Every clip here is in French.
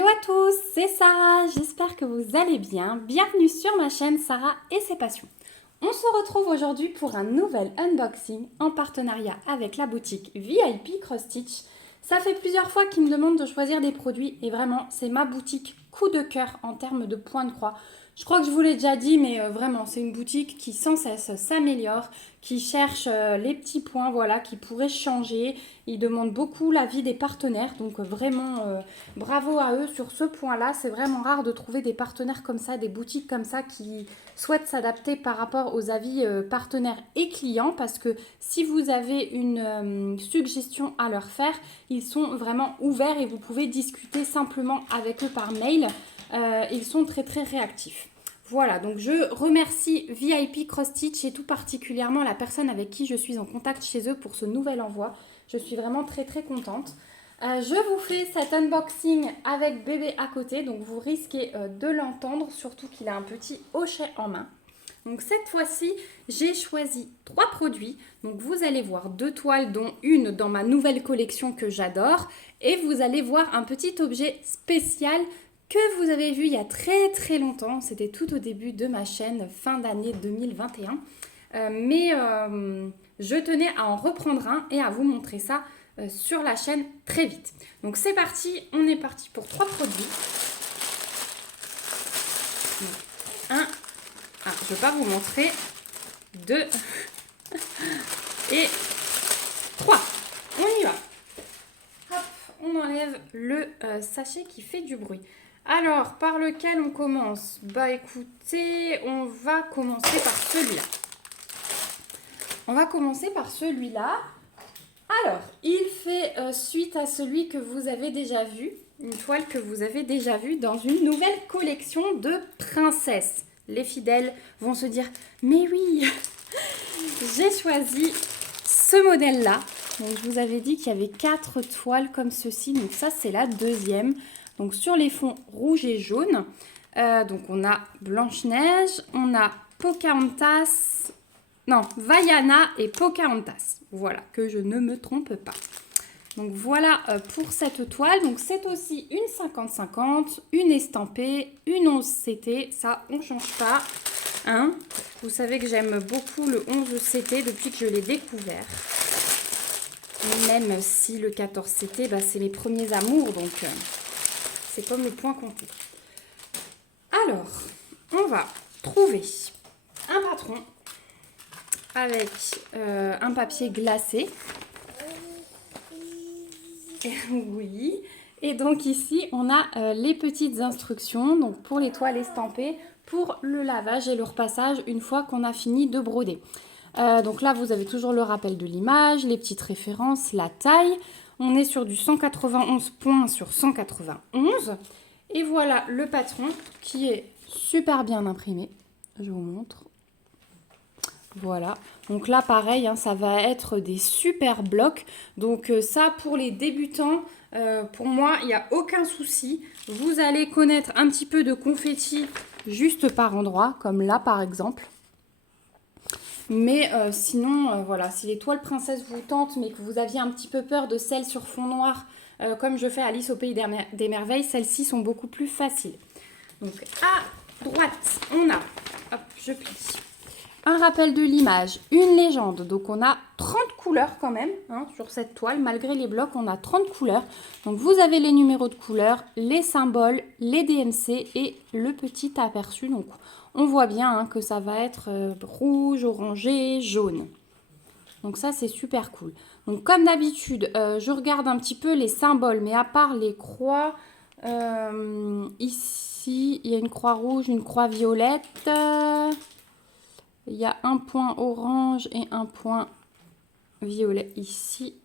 Hello à tous, c'est Sarah, j'espère que vous allez bien. Bienvenue sur ma chaîne Sarah et ses passions. On se retrouve aujourd'hui pour un nouvel unboxing en partenariat avec la boutique VIP Cross Stitch. Ça fait plusieurs fois qu'ils me demandent de choisir des produits et vraiment c'est ma boutique coup de cœur en termes de points de croix. Je crois que je vous l'ai déjà dit, mais vraiment c'est une boutique qui sans cesse s'améliore, qui cherche les petits points voilà, qui pourraient changer. Ils demandent beaucoup l'avis des partenaires, donc vraiment bravo à eux sur ce point-là. C'est vraiment rare de trouver des partenaires comme ça, des boutiques comme ça qui souhaitent s'adapter par rapport aux avis partenaires et clients, parce que si vous avez une suggestion à leur faire, ils sont vraiment ouverts et vous pouvez discuter simplement avec eux par mail. Ils sont très très réactifs. Voilà, donc je remercie VIP Cross Stitch et tout particulièrement la personne avec qui je suis en contact chez eux pour ce nouvel envoi. Je suis vraiment très très contente. Je vous fais cet unboxing avec bébé à côté, donc vous risquez de l'entendre, surtout qu'il a un petit hochet en main. Donc cette fois-ci, j'ai choisi 3 produits. Donc vous allez voir 2 toiles, dont une dans ma nouvelle collection que j'adore. Et vous allez voir un petit objet spécial que vous avez vu il y a très très longtemps. C'était tout au début de ma chaîne, fin d'année 2021. Je tenais à en reprendre un et à vous montrer ça sur la chaîne très vite. Donc c'est parti, on est parti pour 3 produits. Donc, je ne vais pas vous montrer. 2 et 3. On y va. Hop, on enlève le sachet qui fait du bruit. Alors, par lequel on commence? Bah écoutez, on va commencer par celui-là. On va commencer par celui-là. Alors, il fait suite à celui que vous avez déjà vu, une toile que vous avez déjà vue dans une nouvelle collection de princesses. Les fidèles vont se dire, mais oui, j'ai choisi ce modèle-là. Donc, je vous avais dit qu'il y avait 4 toiles comme ceci. Donc, ça, c'est la deuxième. Donc, sur les fonds rouge et jaune. Donc, on a Blanche-Neige, on a Pocahontas. Non, Vaiana et Pocahontas. Voilà, que je ne me trompe pas. Donc, voilà pour cette toile. Donc, c'est aussi une 50-50, une estampée, une 11CT. Ça, on ne change pas. Hein, vous savez que j'aime beaucoup le 11CT depuis que je l'ai découvert. Même si le 14CT, bah, c'est mes premiers amours. Donc, c'est comme le point compté. Alors, on va trouver un patron avec un papier glacé. Oui. Et donc ici, on a les petites instructions donc pour les toiles estampées, pour le lavage et le repassage une fois qu'on a fini de broder. Donc là, vous avez toujours le rappel de l'image, les petites références, la taille. On est sur du 191 points sur 191. Et voilà le patron qui est super bien imprimé. Je vous montre. Voilà, donc là pareil, hein, ça va être des super blocs. Donc ça pour les débutants, pour moi il n'y a aucun souci. Vous allez connaître un petit peu de confetti juste par endroit, comme là par exemple. Mais sinon, voilà, si les toiles princesses vous tentent, mais que vous aviez un petit peu peur de celles sur fond noir, comme je fais Alice au pays des merveilles, celles-ci sont beaucoup plus faciles. Donc à droite, on a, hop, je plie. Un rappel de l'image, une légende. Donc, on a 30 couleurs quand même hein, sur cette toile. Malgré les blocs, on a 30 couleurs. Donc, vous avez les numéros de couleurs, les symboles, les DMC et le petit aperçu. Donc, on voit bien hein, que ça va être rouge, orangé, jaune. Donc, ça, c'est super cool. Donc, comme d'habitude, je regarde un petit peu les symboles. Mais à part les croix, ici, il y a une croix rouge, une croix violette. Il y a un point orange et un point violet ici.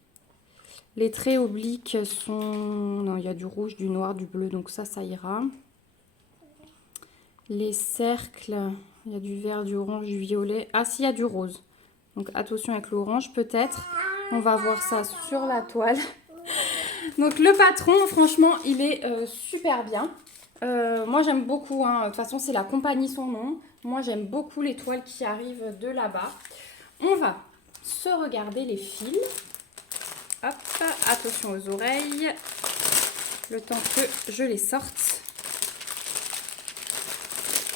Les traits obliques sont... Non, il y a du rouge, du noir, du bleu, donc ça ira. Les cercles, il y a du vert, du orange, du violet. Ah, si, il y a du rose. Donc attention avec l'orange peut-être. On va voir ça sur la toile. Donc le patron, franchement, il est super bien. Moi j'aime beaucoup, hein. De toute façon c'est la compagnie son nom. Moi j'aime beaucoup les toiles qui arrivent de là-bas. On va se regarder les fils. Hop, attention aux oreilles. le temps que je les sorte.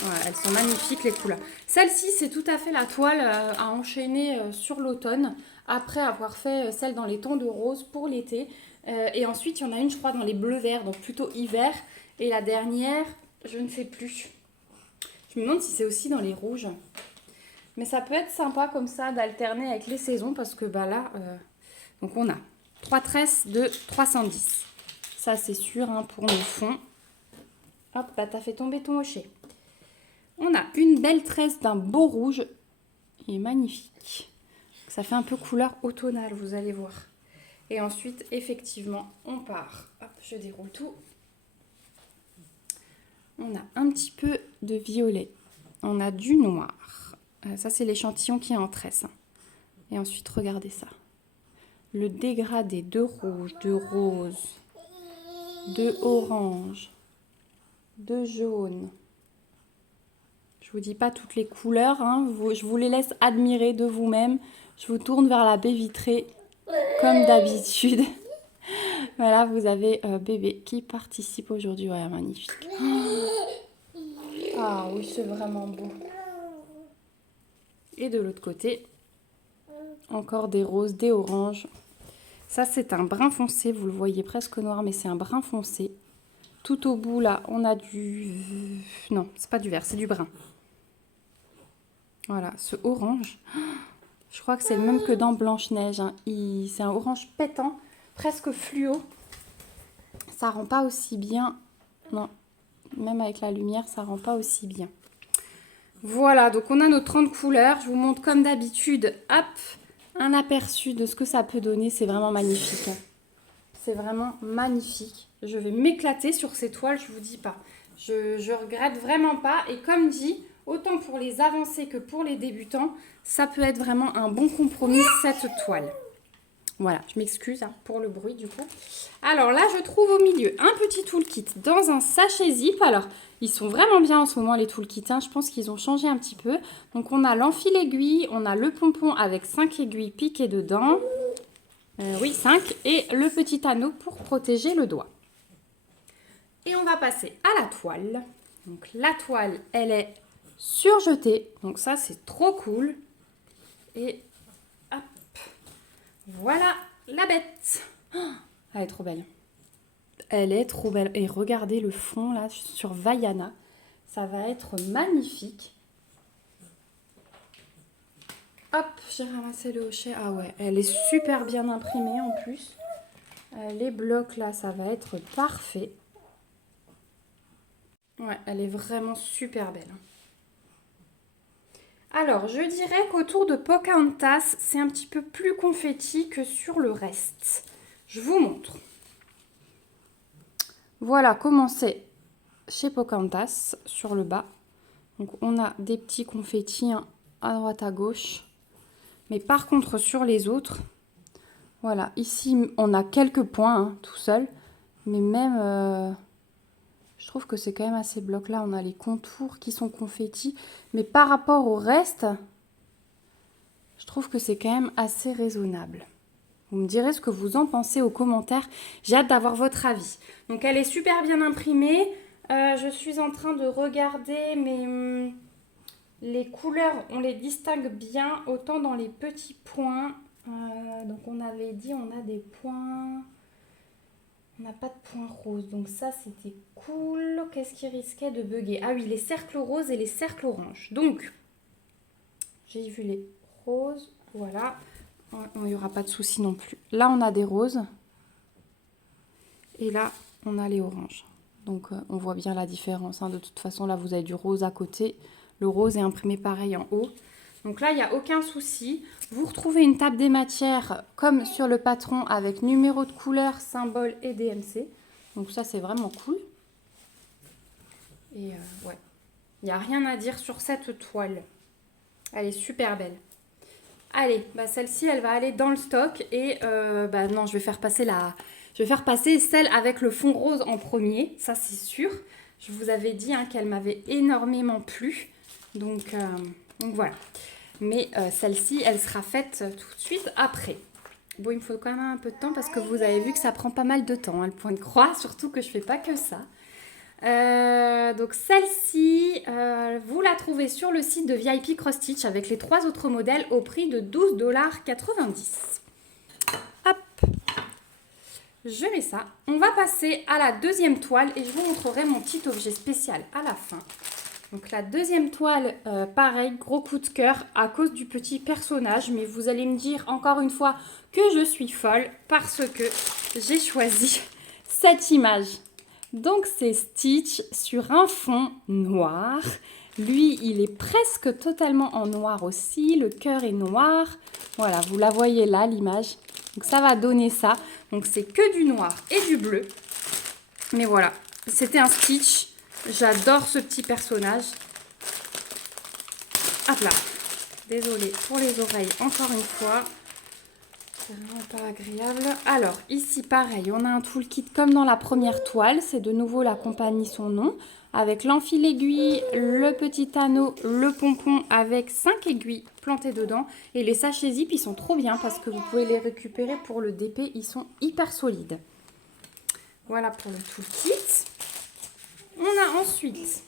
Voilà, elles sont magnifiques les couleurs. Celle-ci, c'est tout à fait la toile à enchaîner sur l'automne, après avoir fait celle dans les tons de rose pour l'été. Et ensuite, il y en a une, je crois, dans les bleus-verts, donc plutôt hiver. Et la dernière, je ne sais plus. Je me demande si c'est aussi dans les rouges. Mais ça peut être sympa comme ça d'alterner avec les saisons, parce que bah là, donc on a 3 tresses de 310. Ça, c'est sûr hein, pour nos fonds. Hop, bah t'as fait tomber ton hochet. On a une belle tresse d'un beau rouge. Il est magnifique. Ça fait un peu couleur automnale, vous allez voir. Et ensuite, effectivement, on part. Hop, je déroule tout. On a un petit peu de violet. On a du noir. Ça, c'est l'échantillon qui est en tresse. Et ensuite, regardez ça. Le dégradé de rouge, de rose, de orange, de jaune. Je vous dis pas toutes les couleurs, hein. Je vous les laisse admirer de vous-même. Je vous tourne vers la baie vitrée comme d'habitude. Voilà, vous avez bébé qui participe aujourd'hui. Ouais, magnifique. Ah oui, c'est vraiment beau. Et de l'autre côté, encore des roses, des oranges. Ça, c'est un brun foncé. Vous le voyez presque noir, mais c'est un brun foncé. Tout au bout, là, on a du... Non, c'est pas du vert, c'est du brun. Voilà, ce orange, je crois que c'est le même que dans Blanche-Neige. Hein. C'est un orange pétant, presque fluo. Ça rend pas aussi bien. Non, même avec la lumière, ça rend pas aussi bien. Voilà, donc on a nos 30 couleurs. Je vous montre comme d'habitude, hop, un aperçu de ce que ça peut donner. C'est vraiment magnifique. Hein. C'est vraiment magnifique. Je vais m'éclater sur ces toiles, je vous dis pas. Je regrette vraiment pas. Et comme dit... Autant pour les avancés que pour les débutants, ça peut être vraiment un bon compromis, cette toile. Voilà, je m'excuse hein, pour le bruit du coup. Alors là, je trouve au milieu un petit toolkit dans un sachet zip. Alors, ils sont vraiment bien en ce moment, les toolkits. Hein. Je pense qu'ils ont changé un petit peu. Donc, on a l'enfil aiguille, on a le pompon avec 5 aiguilles piquées dedans. Oui, 5. Et le petit anneau pour protéger le doigt. Et on va passer à la toile. Donc, la toile, elle est... surjetée, donc ça c'est trop cool. Et hop, voilà la bête. Oh, elle est trop belle. Elle est trop belle. Et regardez le fond là sur Vaiana, ça va être magnifique. Hop, j'ai ramassé le hochet. Ah ouais, elle est super bien imprimée en plus. Les blocs là, ça va être parfait. Ouais, elle est vraiment super belle. Alors, je dirais qu'autour de Pocahontas, c'est un petit peu plus confetti que sur le reste. Je vous montre. Voilà comment c'est chez Pocahontas, sur le bas. Donc, on a des petits confettis hein, à droite, à gauche. Mais par contre, sur les autres, voilà, ici, on a quelques points hein, tout seul. Mais même... je trouve que c'est quand même assez bloc. Là, on a les contours qui sont confettis. Mais par rapport au reste, je trouve que c'est quand même assez raisonnable. Vous me direz ce que vous en pensez aux commentaires. J'ai hâte d'avoir votre avis. Donc, elle est super bien imprimée. Je suis en train de regarder, mais les couleurs, on les distingue bien. Autant dans les petits points. Donc, on avait dit, on a des points... On n'a pas de point rose, donc ça c'était cool. Qu'est-ce qui risquait de bugger? Ah oui, les cercles roses et les cercles oranges. Donc, j'ai vu les roses, voilà. Il n'y aura pas de souci non plus. Là, on a des roses. Et là, on a les oranges. Donc, on voit bien la différence. Hein. De toute façon, là, vous avez du rose à côté. Le rose est imprimé pareil en haut. Donc là, il n'y a aucun souci. Vous retrouvez une table des matières comme sur le patron avec numéro de couleur, symbole et DMC. Donc ça, c'est vraiment cool. Et ouais, il n'y a rien à dire sur cette toile. Elle est super belle. Allez, bah celle-ci, elle va aller dans le stock. Et non, je vais faire passer celle avec le fond rose en premier. Ça, c'est sûr. Je vous avais dit hein, qu'elle m'avait énormément plu. Donc voilà. Mais celle-ci, elle sera faite tout de suite après. Bon, il me faut quand même un peu de temps parce que vous avez vu que ça prend pas mal de temps, hein, le point de croix, surtout que je fais pas que ça. Donc celle-ci, vous la trouvez sur le site de VIP Cross Stitch avec les 3 autres modèles au prix de 12,90 $. Hop, je mets ça. On va passer à la deuxième toile et je vous montrerai mon petit objet spécial à la fin. Donc la deuxième toile, pareil, gros coup de cœur à cause du petit personnage. Mais vous allez me dire encore une fois que je suis folle parce que j'ai choisi cette image. Donc c'est Stitch sur un fond noir. Lui, il est presque totalement en noir aussi. Le cœur est noir. Voilà, vous la voyez là, l'image. Donc ça va donner ça. Donc c'est que du noir et du bleu. Mais voilà, c'était un Stitch. J'adore ce petit personnage. Hop là. Désolée pour les oreilles encore une fois. C'est vraiment pas agréable. Alors, ici, pareil, on a un toolkit comme dans la première toile. C'est de nouveau la compagnie Son Nom. Avec l'enfil aiguille, le petit anneau, le pompon avec 5 aiguilles plantées dedans. Et les sachets zip, ils sont trop bien parce que vous pouvez les récupérer pour le DP. Ils sont hyper solides. Voilà pour le toolkit. On a ensuite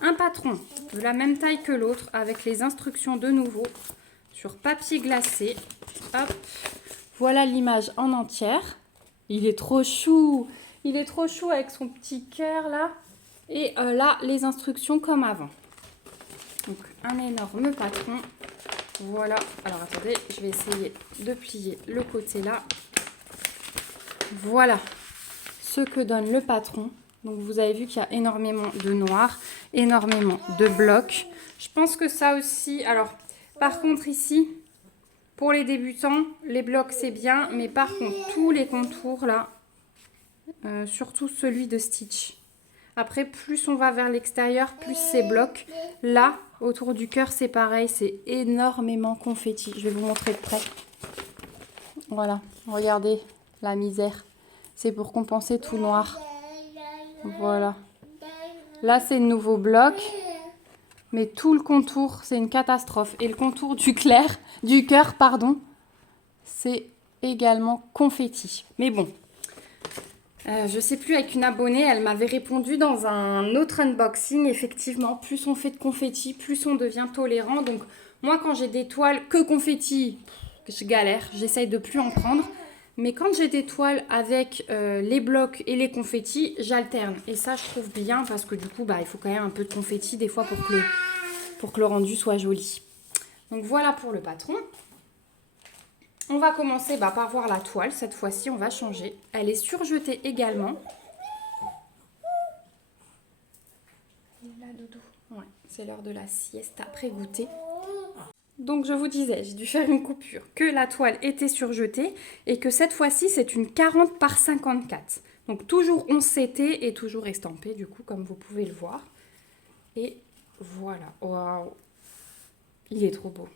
un patron de la même taille que l'autre avec les instructions de nouveau sur papier glacé. Hop. Voilà l'image en entière. Il est trop chou. Il est trop chou avec son petit cœur là. Et là, les instructions comme avant. Donc, un énorme patron. Voilà. Alors, attendez, je vais essayer de plier le côté là. Voilà ce que donne le patron. Donc, vous avez vu qu'il y a énormément de noir, énormément de blocs. Je pense que ça aussi... Alors, par contre, ici, pour les débutants, les blocs, c'est bien. Mais par contre, tous les contours, là, surtout celui de Stitch. Après, plus on va vers l'extérieur, plus c'est bloc. Là, autour du cœur, c'est pareil. C'est énormément confetti. Je vais vous montrer de près. Voilà, regardez la misère. C'est pour compenser tout noir. Voilà. Là, c'est le nouveau bloc. Mais tout le contour, c'est une catastrophe. Et le contour du cœur, pardon, c'est également confetti. Mais bon, je sais plus, avec une abonnée, elle m'avait répondu dans un autre unboxing. Effectivement, plus on fait de confetti, plus on devient tolérant. Donc, moi, quand j'ai des toiles que confetti, je galère. J'essaye de plus en prendre. Mais quand j'ai des toiles avec les blocs et les confettis, j'alterne. Et ça, je trouve bien parce que du coup, il faut quand même un peu de confetti des fois pour que le rendu soit joli. Donc voilà pour le patron. On va commencer par voir la toile. Cette fois-ci, on va changer. Elle est surjetée également. Il est là, dodo. Ouais, c'est l'heure de la sieste après goûter. Donc je vous disais, j'ai dû faire une coupure, que la toile était surjetée et que cette fois-ci c'est une 40 par 54. Donc toujours 11 CT et toujours estampé du coup comme vous pouvez le voir. Et voilà, waouh, il est trop beau.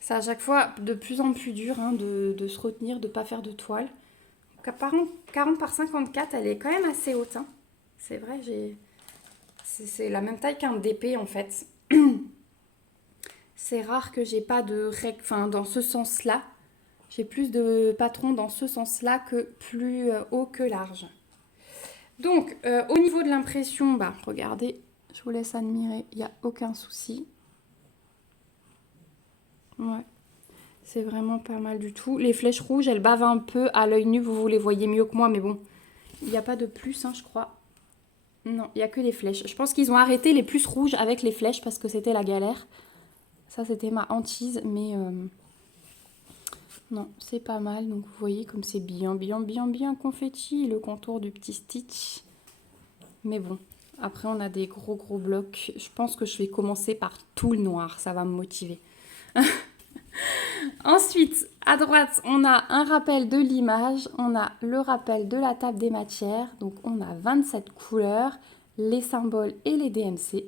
C'est à chaque fois de plus en plus dur de se retenir, de ne pas faire de toile. Donc apparemment 40 par 54, elle est quand même assez haute. Hein. C'est vrai, c'est la même taille qu'un DP en fait. C'est rare que j'ai pas de règle, enfin dans ce sens-là. J'ai plus de patrons dans ce sens-là que plus haut que large. Donc, au niveau de l'impression, regardez, je vous laisse admirer, il n'y a aucun souci. Ouais, c'est vraiment pas mal du tout. Les flèches rouges, elles bavent un peu à l'œil nu, vous les voyez mieux que moi, mais bon, il n'y a pas de plus, je crois. Non, il n'y a que les flèches. Je pense qu'ils ont arrêté les plus rouges avec les flèches parce que c'était la galère. Ça, c'était ma hantise, mais non, c'est pas mal. Donc, vous voyez comme c'est bien confetti, le contour du petit Stitch. Mais bon, après, on a des gros blocs. Je pense que je vais commencer par tout le noir. Ça va me motiver. Ensuite, à droite, on a un rappel de l'image. On a le rappel de la table des matières. Donc, on a 27 couleurs, les symboles et les DMC.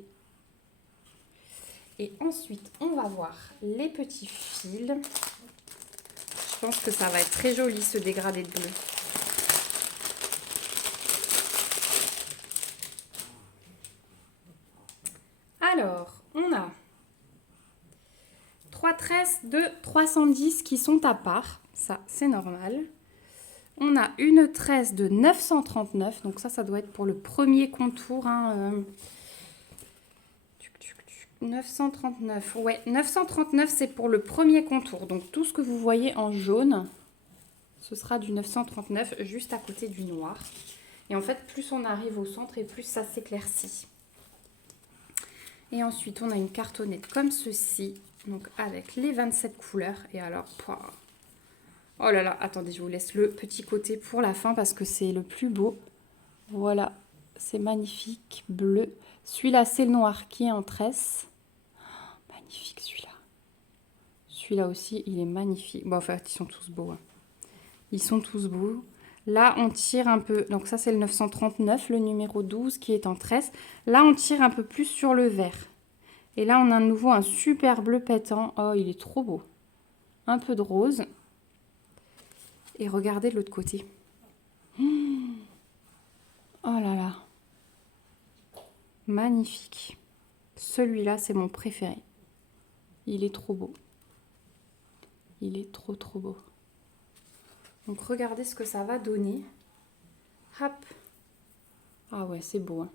Et ensuite, on va voir les petits fils. Je pense que ça va être très joli, ce dégradé de bleu. Alors, on a 3 tresses tresse de 310 qui sont à part. Ça, c'est normal. On a une tresse de 939. Donc ça doit être pour le premier contour. Hein, 939. Ouais, 939, c'est pour le premier contour. Donc tout ce que vous voyez en jaune, ce sera du 939 juste à côté du noir. Et en fait, plus on arrive au centre et plus ça s'éclaircit. Et ensuite, on a une cartonnette comme ceci, donc avec les 27 couleurs. Et alors, oh là là, attendez, je vous laisse le petit côté pour la fin parce que c'est le plus beau. Voilà, c'est magnifique, bleu. Celui-là, c'est le noir qui est en tresse. Oh, magnifique celui-là. Celui-là aussi, il est magnifique. Bon, en fait, ils sont tous beaux. Hein. Ils sont tous beaux. Là, on tire un peu. Donc ça, c'est le 939, le numéro 12 qui est en tresse. Là, on tire un peu plus sur le vert. Et là, on a à nouveau un super bleu pétant. Oh, il est trop beau. Un peu de rose. Et regardez de l'autre côté. Oh là là. Magnifique. Celui-là, c'est mon préféré. Il est trop beau. Il est trop beau. Donc, regardez ce que ça va donner. Hop. Ah ouais, c'est beau. Hein.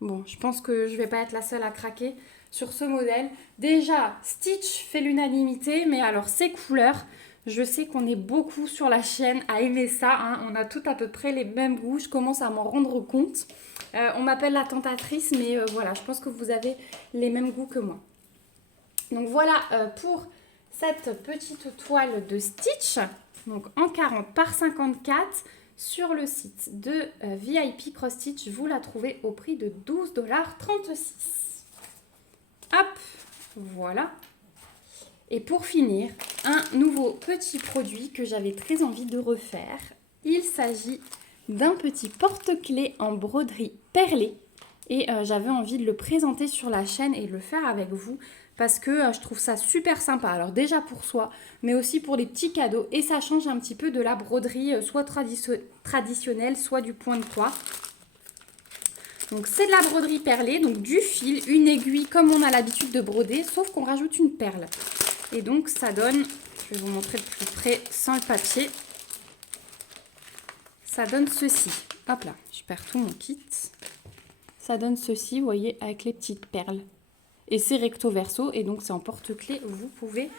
Bon, je pense que je vais pas être la seule à craquer sur ce modèle. Déjà, Stitch fait l'unanimité, mais alors ces couleurs, je sais qu'on est beaucoup sur la chaîne à aimer ça. Hein. On a tout à peu près les mêmes goûts, je commence à m'en rendre compte. On m'appelle la tentatrice, mais voilà, je pense que vous avez les mêmes goûts que moi. Donc voilà pour cette petite toile de Stitch, donc en 40 par 54. Sur le site de VIP Cross Stitch, vous la trouvez au prix de 12,36 $. Hop, voilà. Et pour finir, un nouveau petit produit que j'avais très envie de refaire. Il s'agit d'un petit porte-clés en broderie perlée. Et j'avais envie de le présenter sur la chaîne et de le faire avec vous parce que je trouve ça super sympa. Alors déjà pour soi, mais aussi pour les petits cadeaux. Et ça change un petit peu de la broderie, soit traditionnelle, soit du point de toit. Donc c'est de la broderie perlée, donc du fil, une aiguille comme on a l'habitude de broder, sauf qu'on rajoute une perle. Et donc ça donne, je vais vous montrer de plus près sans le papier, ça donne ceci. Hop là, je perds tout mon kit. Ça donne ceci, vous voyez, avec les petites perles. Et c'est recto verso, et donc c'est en porte-clés. Vous pouvez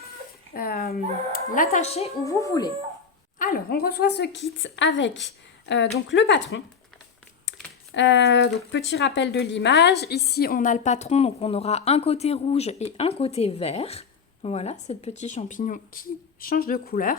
l'attacher où vous voulez. Alors, on reçoit ce kit avec donc le patron. Donc, petit rappel de l'image. Ici, on a le patron, donc on aura un côté rouge et un côté vert. Voilà, c'est le petit champignon qui change de couleur.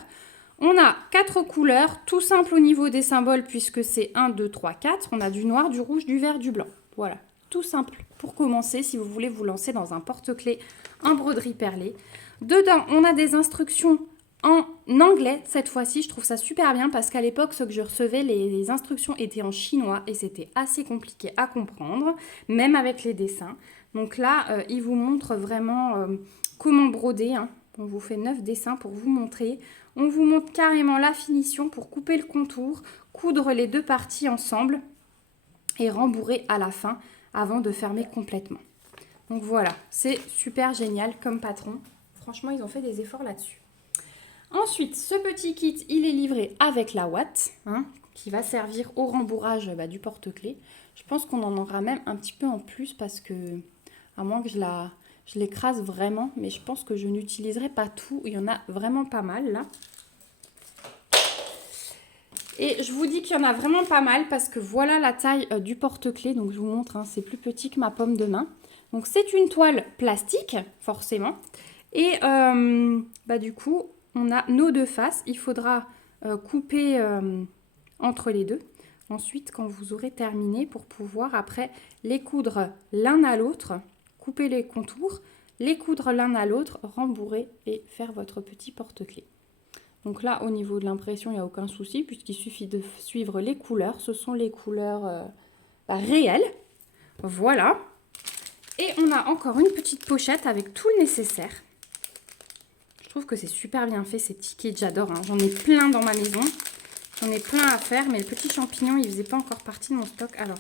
On a 4 couleurs, tout simple au niveau des symboles, puisque c'est 1, 2, 3, 4. On a du noir, du rouge, du vert, du blanc. Voilà, tout simple pour commencer si vous voulez vous lancer dans un porte-clés en broderie perlée. Dedans, on a des instructions en anglais cette fois-ci. Je trouve ça super bien parce qu'à l'époque, ce que je recevais, les instructions étaient en chinois et c'était assez compliqué à comprendre, même avec les dessins. Donc là, il vous montre vraiment comment broder. Hein. On vous fait 9 dessins pour vous montrer. On vous montre carrément la finition pour couper le contour, coudre les deux parties ensemble et rembourrer à la fin avant de fermer complètement. Donc voilà, c'est super génial comme patron. Franchement, ils ont fait des efforts là-dessus. Ensuite, ce petit kit, il est livré avec la ouate, hein, qui va servir au rembourrage du porte-clés. Je pense qu'on en aura même un petit peu en plus parce que, à moins que je l'écrase vraiment, mais je pense que je n'utiliserai pas tout. Il y en a vraiment pas mal là. Et je vous dis qu'il y en a vraiment pas mal parce que voilà la taille du porte-clés. Donc je vous montre, hein, c'est plus petit que ma pomme de main. Donc c'est une toile plastique, forcément. Et du coup, on a nos deux faces. Il faudra couper entre les deux. Ensuite, quand vous aurez terminé, pour pouvoir après les coudre l'un à l'autre, couper les contours, les coudre l'un à l'autre, rembourrer et faire votre petit porte-clés. Donc là, au niveau de l'impression, il n'y a aucun souci puisqu'il suffit de suivre les couleurs. Ce sont les couleurs réelles. Voilà. Et on a encore une petite pochette avec tout le nécessaire. Je trouve que c'est super bien fait, ces tickets. J'adore. Hein. J'en ai plein dans ma maison. J'en ai plein à faire, mais le petit champignon, il ne faisait pas encore partie de mon stock. Alors,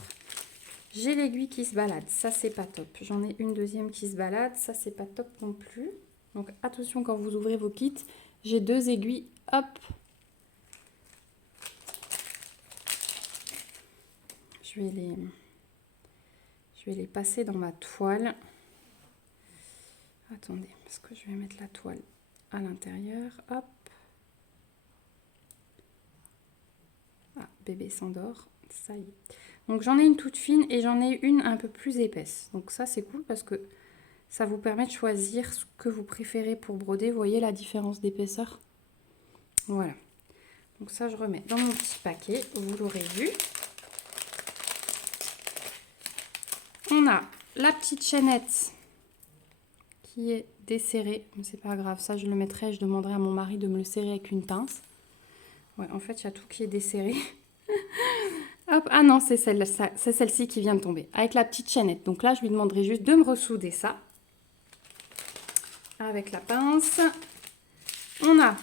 j'ai l'aiguille qui se balade. Ça, c'est pas top. J'en ai une deuxième qui se balade. Ça, c'est pas top non plus. Donc attention quand vous ouvrez vos kits. J'ai 2 aiguilles, hop. Je vais les passer dans ma toile. Attendez, parce que je vais mettre la toile à l'intérieur. Hop. Ah, bébé s'endort. Ça y est. Donc j'en ai une toute fine et j'en ai une un peu plus épaisse. Donc ça c'est cool parce que ça vous permet de choisir ce que vous préférez pour broder. Vous voyez la différence d'épaisseur? Voilà. Donc ça je remets dans mon petit paquet. Vous l'aurez vu. On a la petite chaînette qui est desserrée, mais c'est pas grave, ça je le mettrai, je demanderai à mon mari de me le serrer avec une pince. Ouais, en fait, il y a tout qui est desserré. Hop, ah non, c'est celle-ci qui vient de tomber, avec la petite chaînette. Donc là, je lui demanderai juste de me ressouder ça avec la pince. On a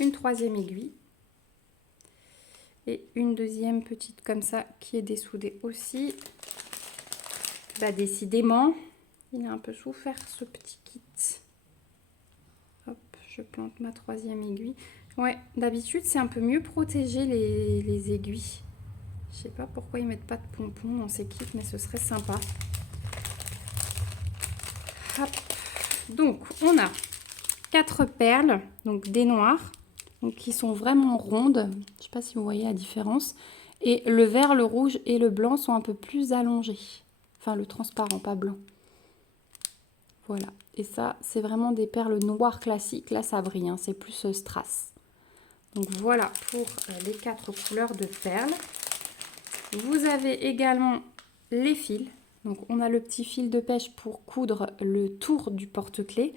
une 3e aiguille et une 2e petite comme ça qui est dessoudée aussi. Bah décidément, il a un peu souffert ce petit kit. Hop, je plante ma 3e aiguille. Ouais, d'habitude c'est un peu mieux protégé les aiguilles. Je sais pas pourquoi ils mettent pas de pompons dans ces kits, mais ce serait sympa. Hop. Donc on a 4 perles, donc des noires, donc qui sont vraiment rondes. Je sais pas si vous voyez la différence. Et le vert, le rouge et le blanc sont un peu plus allongés. Enfin le transparent, pas blanc. Voilà. Et ça, c'est vraiment des perles noires classiques. Là, ça brille, hein. C'est plus strass. Donc voilà pour les 4 couleurs de perles. Vous avez également les fils. Donc on a le petit fil de pêche pour coudre le tour du porte-clés.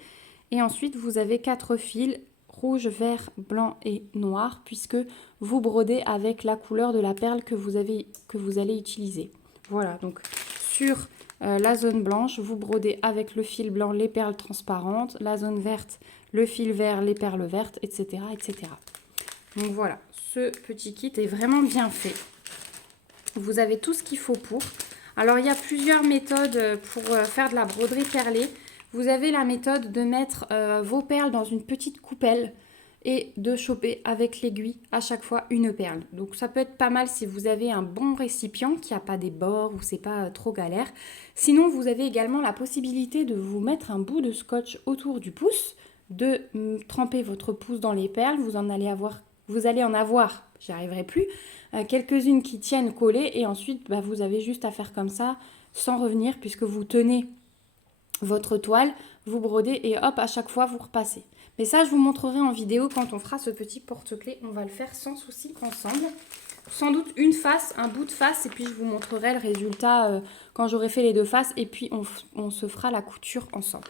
Et ensuite, vous avez 4 fils, rouge, vert, blanc et noir, puisque vous brodez avec la couleur de la perle que vous allez utiliser. Voilà, donc sur la zone blanche, vous brodez avec le fil blanc les perles transparentes, la zone verte, le fil vert, les perles vertes, etc., etc. Donc voilà, ce petit kit est vraiment bien fait. Vous avez tout ce qu'il faut pour. Alors, il y a plusieurs méthodes pour faire de la broderie perlée. Vous avez la méthode de mettre vos perles dans une petite coupelle et de choper avec l'aiguille à chaque fois une perle. Donc, ça peut être pas mal si vous avez un bon récipient qui n'a pas des bords ou c'est pas trop galère. Sinon, vous avez également la possibilité de vous mettre un bout de scotch autour du pouce, de tremper votre pouce dans les perles. Vous allez en avoir, j'y arriverai plus, quelques-unes qui tiennent collées et ensuite vous avez juste à faire comme ça sans revenir puisque vous tenez votre toile, vous brodez et hop, à chaque fois vous repassez. Mais ça je vous montrerai en vidéo quand on fera ce petit porte-clés, on va le faire sans souci ensemble. Sans doute une face, un bout de face et puis je vous montrerai le résultat quand j'aurai fait les 2 faces et puis on se fera la couture ensemble.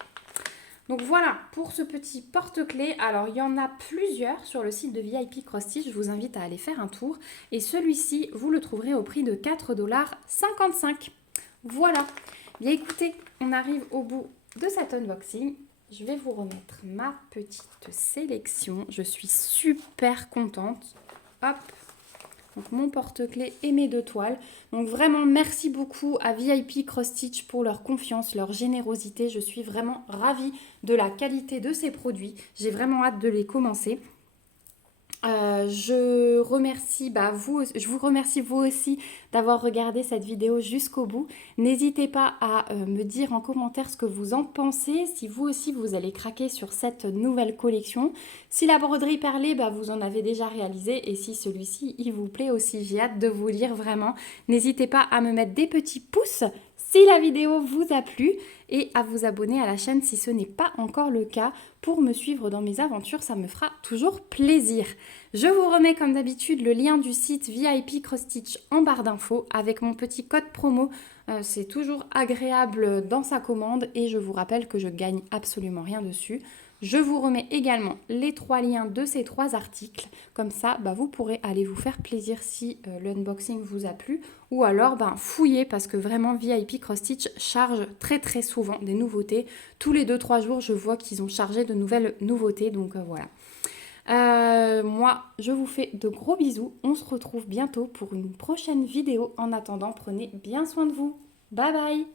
Donc voilà pour ce petit porte-clés. Alors il y en a plusieurs sur le site de VIP Cross Stitch, je vous invite à aller faire un tour. Et celui-ci, vous le trouverez au prix de 4,55 $. Voilà. Bien écoutez, on arrive au bout de cet unboxing. Je vais vous remettre ma petite sélection. Je suis super contente. Hop. Donc mon porte-clés et mes 2 toiles. Donc vraiment merci beaucoup à VIP Cross Stitch pour leur confiance, leur générosité. Je suis vraiment ravie de la qualité de ces produits. J'ai vraiment hâte de les commencer. Je vous remercie vous aussi d'avoir regardé cette vidéo jusqu'au bout. N'hésitez pas à me dire en commentaire ce que vous en pensez, si vous aussi vous allez craquer sur cette nouvelle collection. Si la broderie perlée, vous en avez déjà réalisé et si celui-ci il vous plaît aussi, j'ai hâte de vous lire vraiment. N'hésitez pas à me mettre des petits pouces si la vidéo vous a plu et à vous abonner à la chaîne si ce n'est pas encore le cas pour me suivre dans mes aventures, ça me fera toujours plaisir. Je vous remets comme d'habitude le lien du site VIP Cross Stitch en barre d'infos avec mon petit code promo. C'est toujours agréable dans sa commande et je vous rappelle que je gagne absolument rien dessus. Je vous remets également les 3 liens de ces 3 articles. Comme ça, vous pourrez aller vous faire plaisir si l'unboxing vous a plu. Ou alors, fouillez parce que vraiment VIP Cross Stitch charge très très souvent des nouveautés. Tous les 2-3 jours, je vois qu'ils ont chargé de nouvelles nouveautés. Donc voilà. Moi, je vous fais de gros bisous. On se retrouve bientôt pour une prochaine vidéo. En attendant, prenez bien soin de vous. Bye bye!